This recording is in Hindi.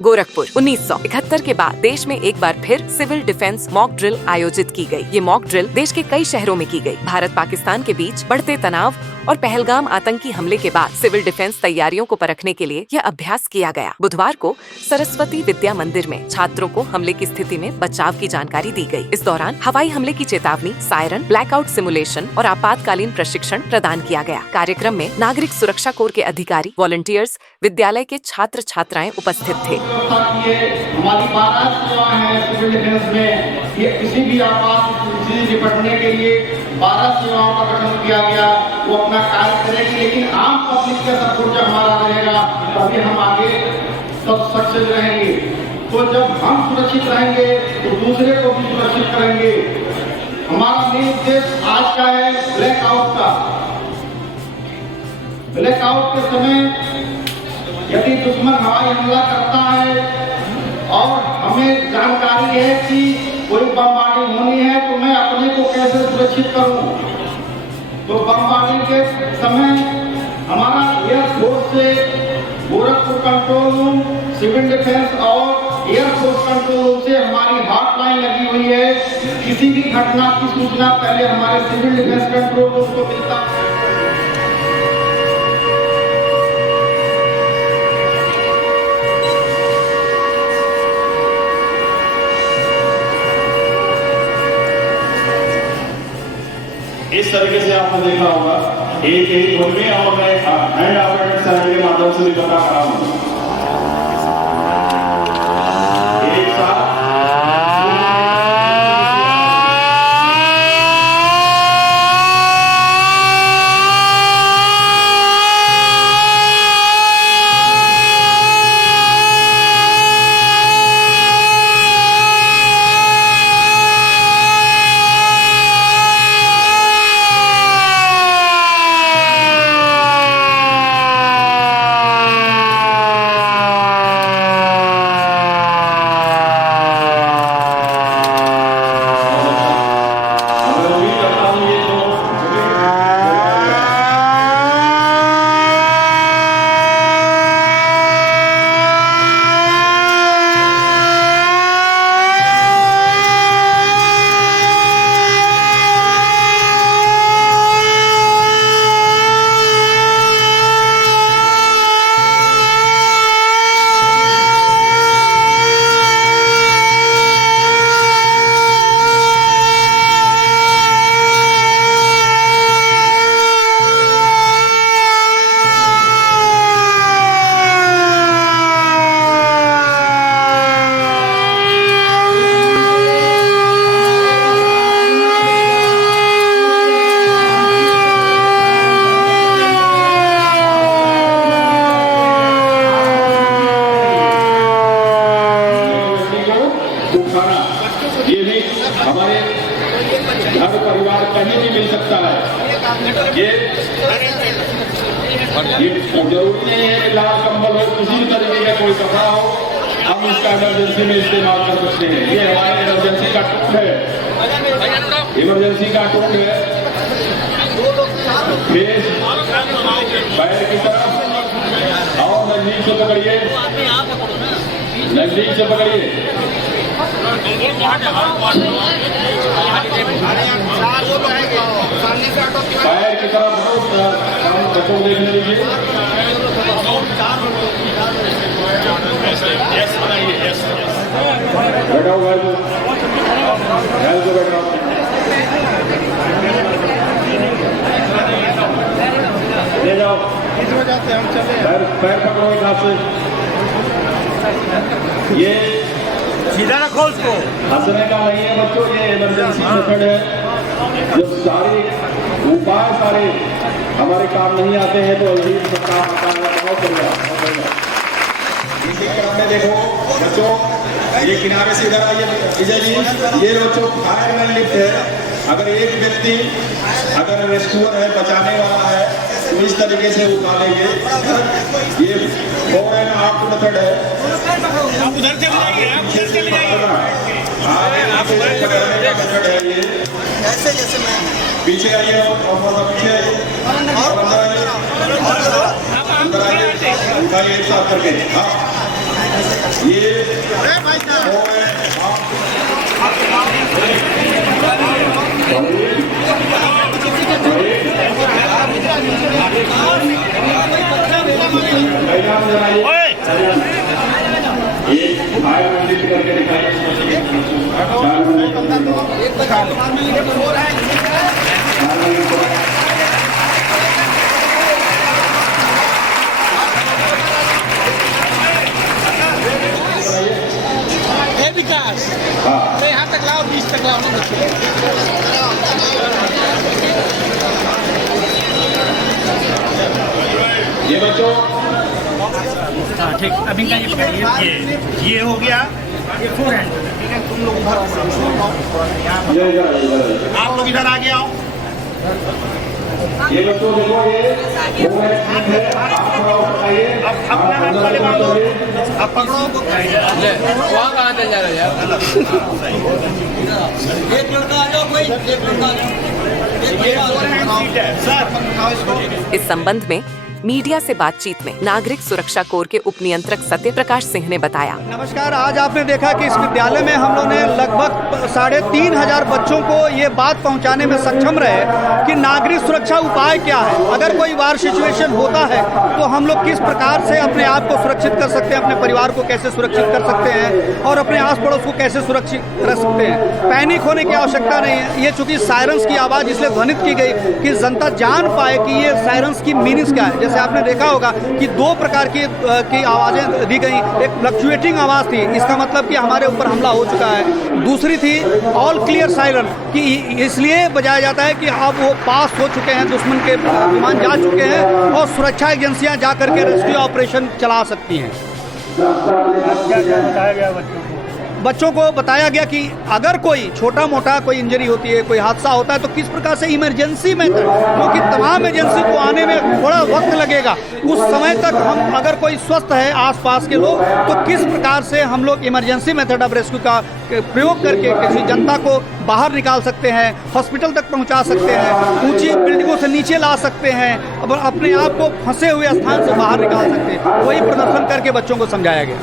गोरखपुर 1971 के बाद देश में एक बार फिर सिविल डिफेंस मॉक ड्रिल आयोजित की गई। ये मॉक ड्रिल देश के कई शहरों में की गई। भारत पाकिस्तान के बीच बढ़ते तनाव और पहलगाम आतंकी हमले के बाद सिविल डिफेंस तैयारियों को परखने के लिए यह अभ्यास किया गया। बुधवार को सरस्वती विद्या मंदिर में छात्रों को हमले की स्थिति में बचाव की जानकारी दी गई। इस दौरान हवाई हमले की चेतावनी, सायरन, ब्लैकआउट सिमुलेशन और आपातकालीन प्रशिक्षण प्रदान किया गया। कार्यक्रम में नागरिक सुरक्षा कोर के अधिकारी, वॉलंटियर्स, विद्यालय के छात्र छात्राएं उपस्थित थे। हमारी 12 सेवाएं हैं सिविल डिफेंस में। ये किसी भी आपात से निपटने के लिए 12 सेवाओं का गठन किया गया। वो अपना कार्य करेगी, लेकिन आम पब्लिक का सपोर्ट जब हमारा रहेगा तभी हम आगे सब सक्सेस रहेंगे। तो जब हम सुरक्षित रहेंगे तो दूसरे को भी सुरक्षित करेंगे। हमारा मेन उद्देश्य आज का है ब्लैकआउट का। ब्लैकआउट के समय यदि दुश्मन हवाई हमला करता है और हमें जानकारी है कि कोई बमबारी होनी है, तो मैं अपने को कैसे सुरक्षित करूं। तो बमबारी के समय हमारा एयरफोर्स से Gorakhpur control room, civil defence और एयरफोर्स कंट्रोल रूम से हमारी हॉटलाइन लगी हुई है। किसी भी घटना की सूचना पहले हमारे सिविल डिफेंस कंट्रोल रूम को मिलता है। इस तरीके से आपने देखा होगा एक उनमें और मैं हैंड ऑपरेटेड सैलरी के माध्यम से भी बता रहा हूँ। एक साथ ये भी हमारे घर परिवार कहीं भी मिल सकता है। ये जरूरी नहीं है कि लाल कंबल हो, किसी भी तरीके का कोई कपड़ा हो, हम इसका इमरजेंसी में इस्तेमाल कर सकते हैं। ये हमारे इमरजेंसी का टूल है, इमरजेंसी का टूल है। फेस पैर की तरफ और नजदीक से पकड़िए, नजदीक से पकड़िए। पैर की तरफ बच्चों को देखने दीजिए। बैठाओ घर को, बैठाओ। ले जाओ, पैर पकड़ो एक हाथ से। ये सीधा रखो उसको। हंसने का नहीं है बच्चों, ये इमरजेंसी मेथड है। जो सारे उपाय सारे हमारे काम नहीं आते हैं तो अभी सब काम आता है। बहुत बढ़िया। इसी क्रम में देखो बच्चों, ये किनारे से इधर आइए विजय जी। ये बच्चों फायरमैन लिफ्ट है। अगर एक व्यक्ति अगर रेस्क्यूअर है, बचाने वाला है, तो इस तरीके से उठा लेंगे। ये फॉर एंड आफ्ट मेथड है। आप उधर से जाइए, आप उधर से जाइए। आप पकड़ने का मेथड है ये। ऐसे जैसे मैं पीछे आइए और पीछे आइए और अंदर आइए, अंदर आइए, उठाइए एक साथ करके। हाँ ये करके दिखाई विकास यहाँ तक लाओ, 20 तक लाओ ना। ये बच्चों ठीक, अभी का ये हो गया, ये 4 हैंड। तुम लोग आप लोग इधर आगे आओ। ये बच्चों देखो, ये है, आप थोड़ा बताइए। अब अपना नाम वाले मांगो, अब पकड़ो। वहाँ कहाँ चल जा रहा है यार? एक लड़का आ जाओ, कोई एक लड़का आ जाओ। ये 4 हैंड सीट है सर। इस संबंध में मीडिया से बातचीत में नागरिक सुरक्षा कोर के उप नियंत्रक सत्य प्रकाश सिंह ने बताया। नमस्कार। आज आपने देखा कि इस विद्यालय में हम लोगों ने लगभग 3,500 बच्चों को ये बात पहुंचाने में सक्षम रहे कि नागरिक सुरक्षा उपाय क्या है। अगर कोई वार सिचुएशन होता है तो हम लोग किस प्रकार से अपने आप को सुरक्षित कर सकते हैं, अपने परिवार को कैसे सुरक्षित कर सकते हैं और अपने आस पड़ोस को कैसे सुरक्षित रख सकते हैं। पैनिक होने की आवश्यकता नहीं है। ये चूंकि सायरन्स की आवाज़ इसलिए ध्वनित की गई कि जनता जान पाए कि ये सायरन्स की मीनिंग्स क्या है। जैसे आपने देखा होगा कि 2 प्रकार की आवाजें दी गई। एक फ्लक्चुएटिंग आवाज थी, इसका मतलब कि हमारे ऊपर हमला हो चुका है। दूसरी थी ऑल क्लियर सायरन, कि इसलिए बजाया जाता है कि अब वो पास हो चुके हैं, दुश्मन के विमान जा चुके हैं और सुरक्षा एजेंसियां जा करके रेस्क्यू ऑपरेशन चला सकती हैं। क्या बताया गया बच्चों को बताया गया कि अगर कोई छोटा मोटा कोई इंजरी होती है, कोई हादसा होता है तो किस प्रकार से इमरजेंसी मेथड, क्योंकि तमाम एजेंसी को आने में थोड़ा वक्त लगेगा, उस समय तक हम अगर कोई स्वस्थ है आसपास के लोग तो किस प्रकार से हम लोग इमरजेंसी मेथड ऑफ रेस्क्यू का प्रयोग करके किसी जनता को बाहर निकाल सकते हैं, हॉस्पिटल तक पहुंचा सकते हैं, ऊंची बिल्डिंगों से नीचे ला सकते हैं, अब अपने आप को फंसे हुए स्थान से बाहर निकाल सकते हैं। वही प्रदर्शन करके बच्चों को समझाया गया।